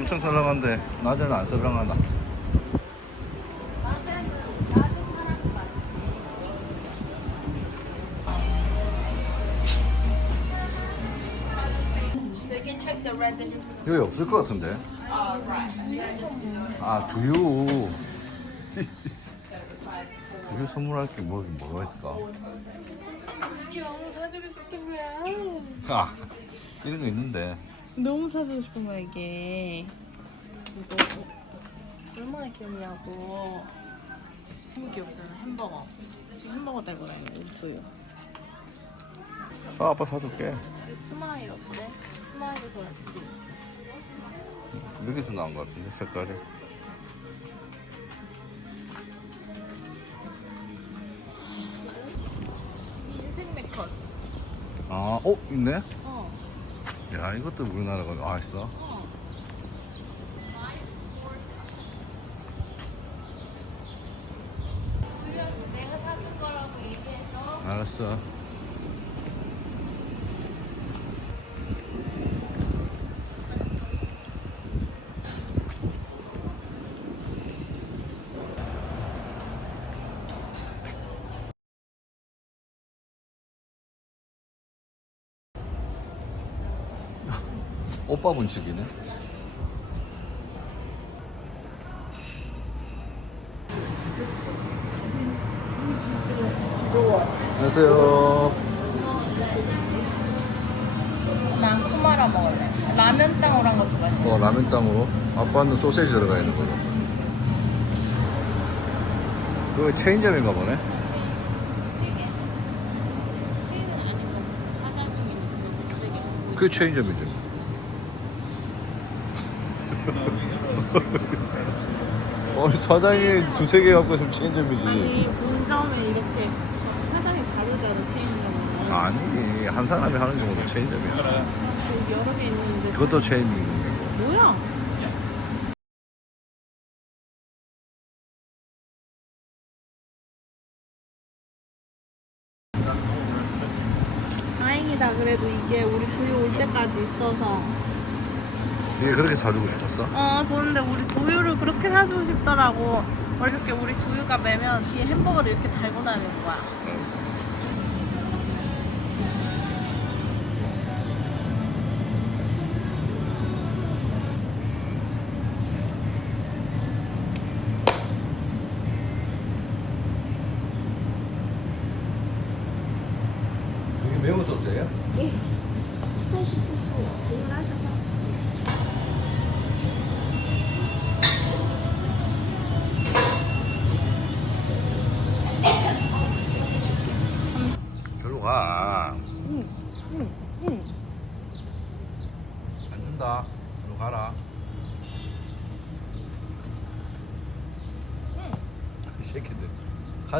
엄청 설렁한데 낮에는 안 설렁하다. 여기 없을 것 같은데. 아 두유. 두유 선물할 게 뭐, 뭐가 있을까? 이게 너무 사주고 싶은 거야. 아 이런 거 있는데. 너무 사주고 싶은 거야 이게. 이거 얼마나 귀엽냐고. 너무 귀엽잖아 햄버거. 지금 햄버거 달고 다니는 우주요. 아 아빠 사줄게. 스마일 어때? 스마일이 더 낫지. 이렇게 좀 나은 것 같은데 색깔이. 인생 네컷. 아, 어 있네. 어. 야 이것도 우리나라가 아 있어. 어. 내가 사준 거라고 얘기해줘. 알았어. 오빠 분식이네. 안녕하세요. 난 쿠마라 먹을래. 라면 땅으로 한 것도 맛있어. 어, 라면 땅으로. 아빠는 소세지 들어가 있는 걸로. 그거 체인점인가 보네. 그게 체인점이죠. 어, 사장이 두세 개 갖고 있으면 체인점이지. 아니 분점에 이렇게 사장이 다르다는 체인점은 아니, 한 사람이 하는 경우도 체인점이야. 그 여러 개 있는데 그것도 체인이고. 뭐야? 다행이다 그래도 이게 우리 두유 올 때까지 있어서 이게 그렇게 사주고 싶었어? 어 보는데 우리 두유를 그렇게 사주고 싶더라고 어저께 우리 두유가 매면 뒤에 햄버거를 이렇게 달고 다니는 거야 이게 매운 소스예요? 예. 스파이시 소스 주문하셔서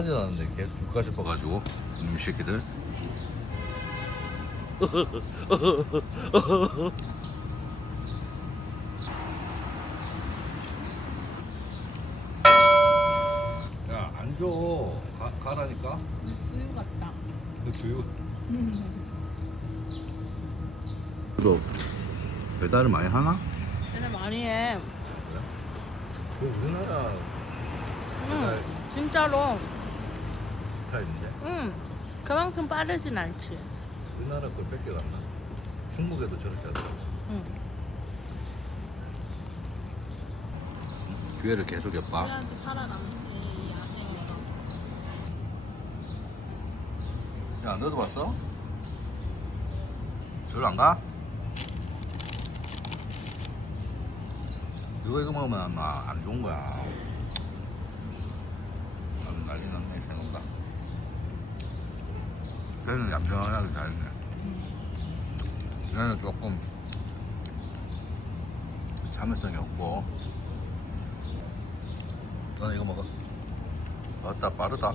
가지 않는데 계속 줄까 싶어가지고. 이놈 새끼들. 야, 안 줘. 가, 가라니까. 두유 같다 너 두유. 너 배달을 많이 하나? 얘네 많이 해 그 우리나라 배달 응, 진짜로. 스타일인데 응. 그만큼 빠르진 않지. 우리나라 걸 뺏겨갔나? 중국에도 저렇게 하더라고 응. 기회를 계속 엿봐 그래야지 살아남지, 야생에서. 야 너도 봤어? 저로 안 가? 이거 이거 먹으면 아마 안 좋은 거야 나는 난리 났네 생각보다 쟤는 얌전하게 잘했네 얘는 조금 참을성이 없고 너는 이거 먹어 맞다 빠르다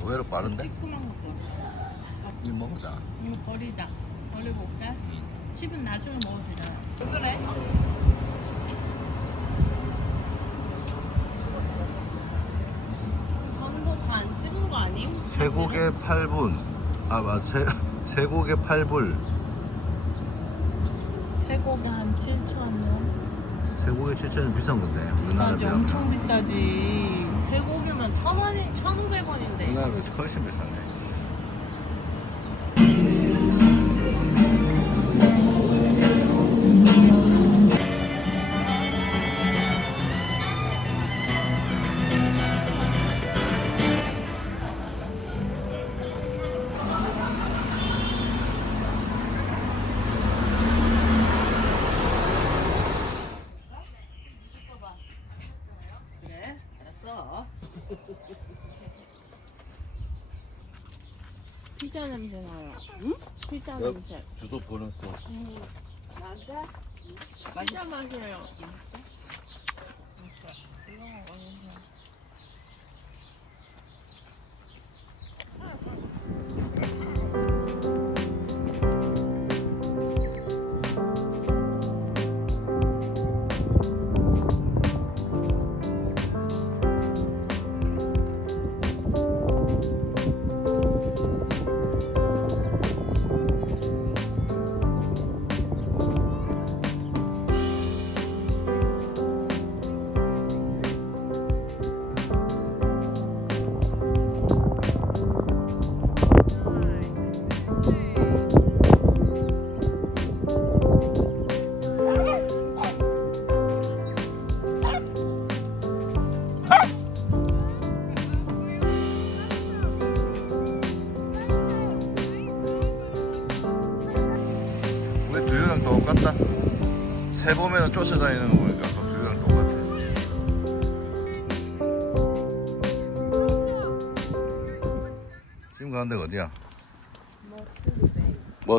의외로 빠른데? 시큼한 거. 이거 먹자 이거 버리자. 버리고 올게. 칩은 나중에 먹어도 되잖아. 왜 그래? 전도 다 안 찍은 거 아님? 쇠고개 8분 아 맞, 쇠, 쇠고개 8불 제 쇠고기 한 7천 원. 쇠고기 7천원 비싼 건데 우리나라 비싸지, 엄청 비싸지. 쇠고기면 천 원이, 천 오백 원인데. 우리나라에 훨씬 비싸네 피자 냄새 나요. 응? 피자 냄새. 주소 보냈어 맞아? 피자 맛이에요.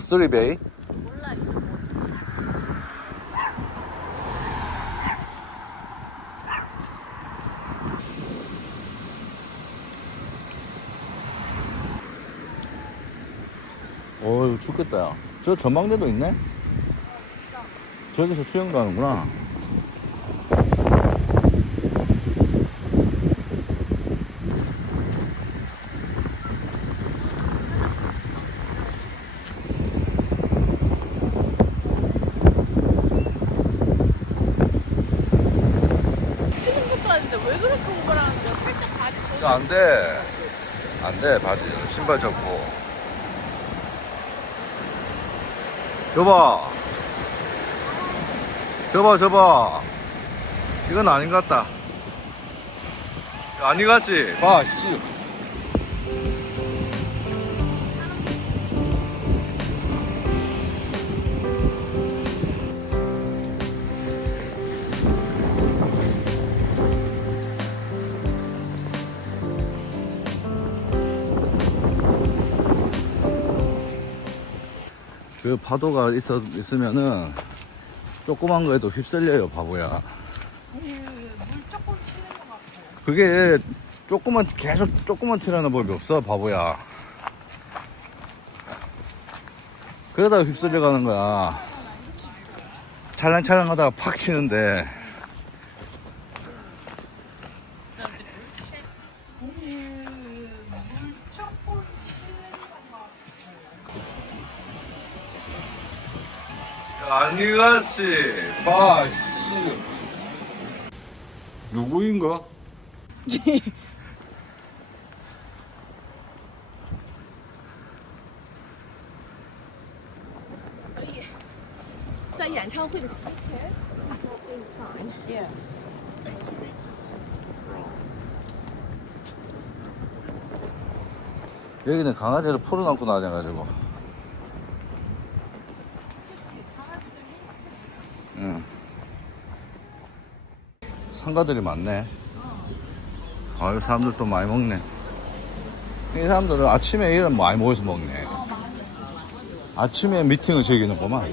머스리 베이. 어 이거 춥겠다 야. 저 전망대도 있네? 저기서 수영 가는구나 치는 것도 아닌데 왜 그렇게 오버하는 거야? 살짝 바지 쏘 저 안돼 안돼 바지 신발 접고. 저봐 저봐 저봐 이건 아닌 것 같다. 것 같지? 봐 씨 그 파도가 있어, 있으면은 조그만 거에도 휩쓸려요 바보야. 물 조금 치는 것 같아. 그게 조그만 계속 조그만 튀라는 법이 없어 바보야. 그러다가 휩쓸려 가는 거야. 찰랑찰랑 하다가 팍 치는데 같아. 아니같이 봐씨 누구인가? 在演唱会的提前。Seems fine. Yeah. 여기는 강아지를 풀어놓고 다녀가지고 상가들이 많네. 아유 사람들 또 많이 먹네. 이 사람들은 아침에 이런 많이 모여서 먹네. 아침에 미팅을 즐기는구만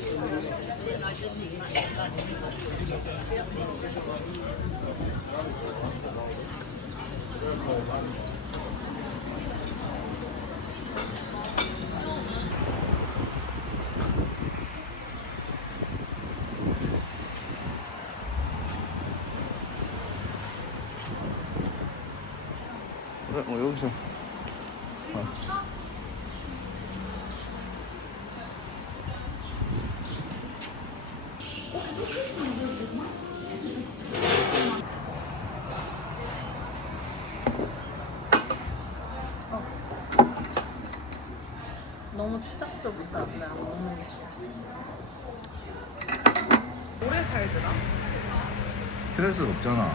뭐 여기서 어. 너무 추잡스럽다 그냥 먹는 게 오래 살더라 스트레스 없잖아.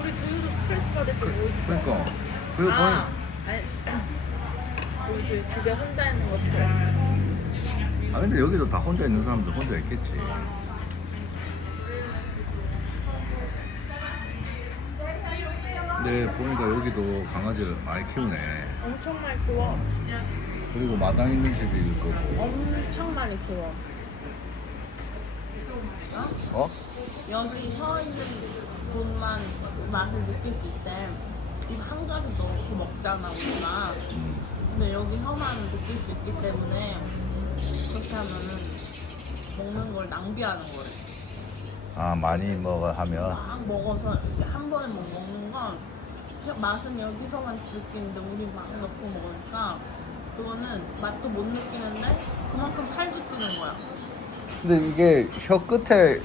우리 두유도 스트레스 받을 때뭐 있어? 그러니까. 그리고 아, 아니 우리 두유 집에 혼자 있는 거 거의, 아 근데 여기도 다 혼자 있는 사람들 혼자 있겠지. 근데 보니까 여기도 강아지를 많이 키우네. 엄청 많이 키워 그리고 마당 있는 집이 있을 거고. 엄청 많이 키워 어? 여기 서 있는 곳만 맛을 느낄 수 있대 입한 가지 넣고 먹잖아 우리가. 음. 근데 여기 혀만 느낄 수 있기 때문에 그렇게 하면은 먹는 걸 낭비하는 거래. 아 많이 먹어 하면? 막 먹어서 이렇게 한 번에 못 먹는 건 혀- 맛은 여기서만 느끼는데 우리 막 넣고 먹으니까 그거는 맛도 못 느끼는데 그만큼 살도 찌는 거야. 근데 이게 혀 끝에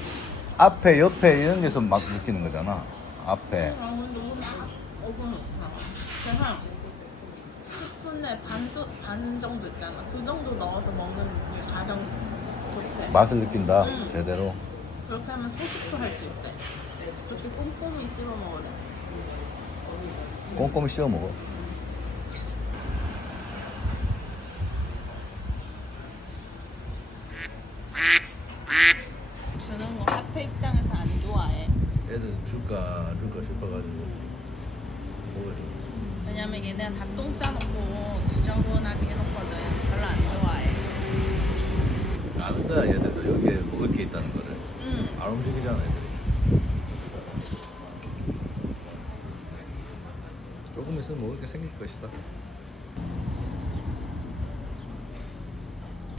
앞에 옆에 이런 데서 막 느끼는 거잖아. 앞에. 아 근데 우리 그래서 스푼에 반 수, 반 정도 있잖아. 그 정도 넣어서 먹는 게 가장 좋대. 맛을 느낀다 음. 제대로. 그렇게 하면 40%할수 있대. 그렇게 꼼꼼히 씹어 먹으래 꼼꼼히 씹어 먹어. 주는 거 카페 입장에서 안 좋아해. 애들 줄까 줄까 싶어가지고. 먹어줘 왜냐면 얘네가 다똥 싸놓고 지저분하게 해놓거든. 별로 안 좋아해. 아는다 얘들도 여기에 먹을 게 있다는 거를. 응. 안 움직이잖아 애들이. 조금 있으면 먹을 게 생길 것이다.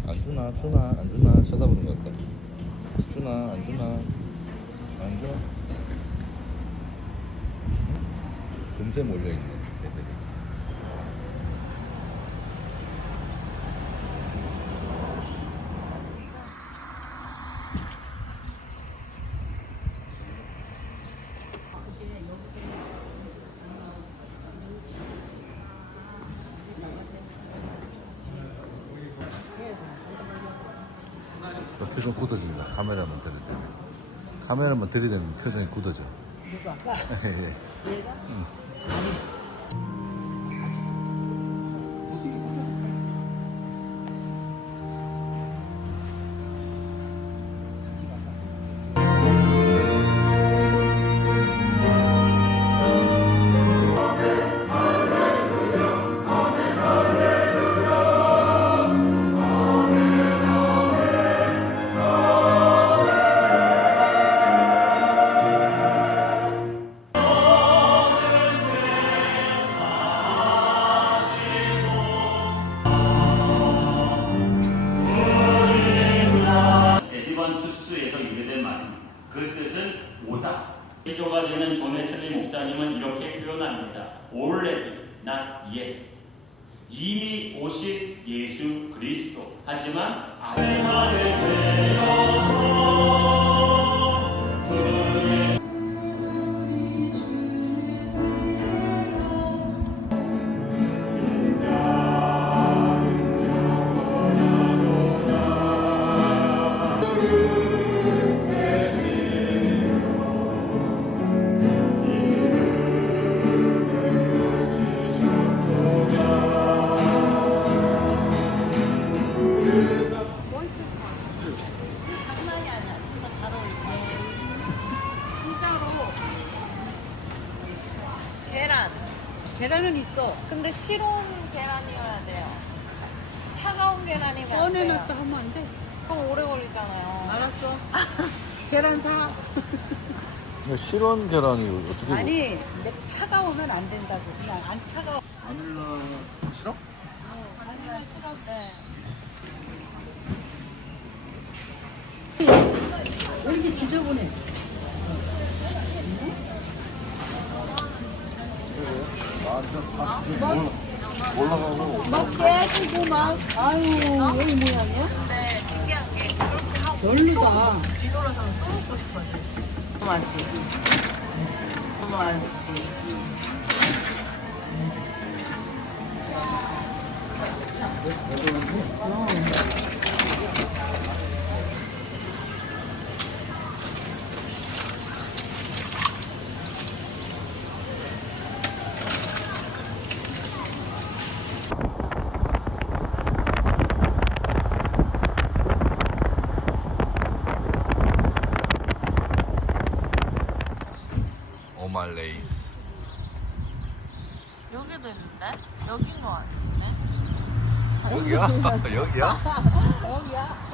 안 주나 주나 안 주나? 쳐다보는 것 같다 주나 안 주나? 안 줘? 금세 몰려있네 애들이. 또 표정 굳어진다. 카메라만 들이대면. 카메라만 들이대면 표정이 굳어져. 누가? 예. 에드반 하지만 아멘하게 되어서 계란은 있어. 근데 실온 계란이어야 돼요 차가운 계란이면 안 돼요 꺼내놨다 하면 안 돼. 그럼 오래 걸리잖아요 알았어. 계란 사. 근데 실온 계란이 어떻게 아니, 내 차가우면 안 된다고. 그냥 안 차가워. 바닐라 싫어? 바닐라 싫었대 왜 이렇게 지저분해? 올라가고 막 깨지고 막. 아유, 왜이 모양이야? 근데 신기한 게 그렇게 하고 별로다. 뒤돌아서는 또 먹고 싶어져. 너무하지. 너무하지. 오말레이스. 여기도 있는데? 여긴 거 같은데? 여기야? 여기야?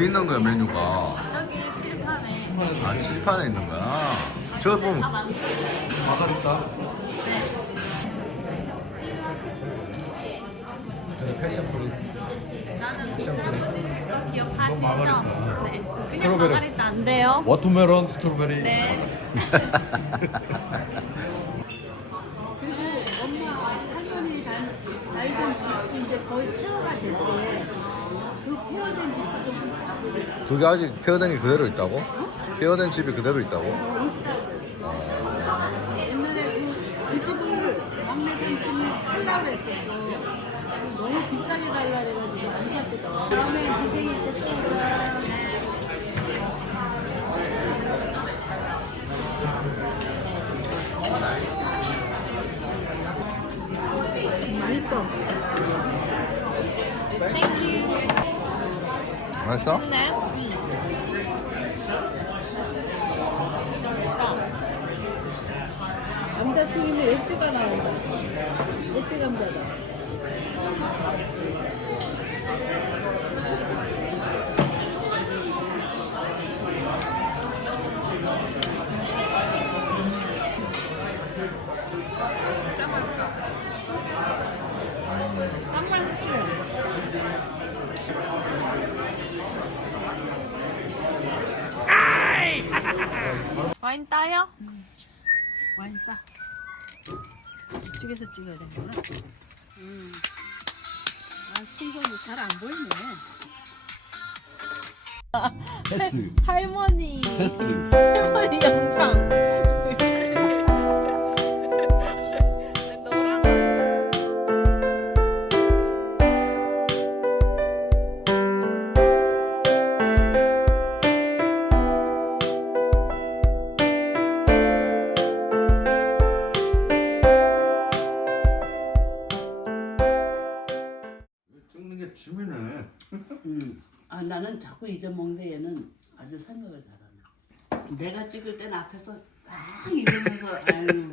어, 어디 있는 거야 메뉴가? 여기 칠판에. 아 칠판에 있는 거야. 저거 보면 다 만들어. 마가리타. 나는 뒷부분이 거 기억하시죠? 네. 그냥 마가리타 안 돼요? 워터멜론 스트로베리 네. 그리고 엄마 할머니 살- 살던 집도 이제 거의 폐허가 됐대. 그 폐허된 집도 좀 가보고 그게 아직 폐허된 게 그대로 있다고? 폐허된 집이 그대로 있다고? 옛날에 그, 그 집을 막내 삼촌이 살라고 했었어. 너무 비싸게 달라 그래가지고 안 샀거든. 다음에 그 생일 때또 오라. 맛있어. 맛있어? 네. 감자 튀김에 엣지가 나온다. 엣지 감자다. 와인 따요? 와인 따. 이쪽에서 찍어야 되는구나. 음. 아, 순서도 잘안 보이네. 패스 할머니. 패스 할머니 영상. 게 취미네 음. 아 나는 자꾸 잊어먹는데 얘는 아주 생각을 잘하네. 내가 찍을 땐 앞에서 막 이러면서 아유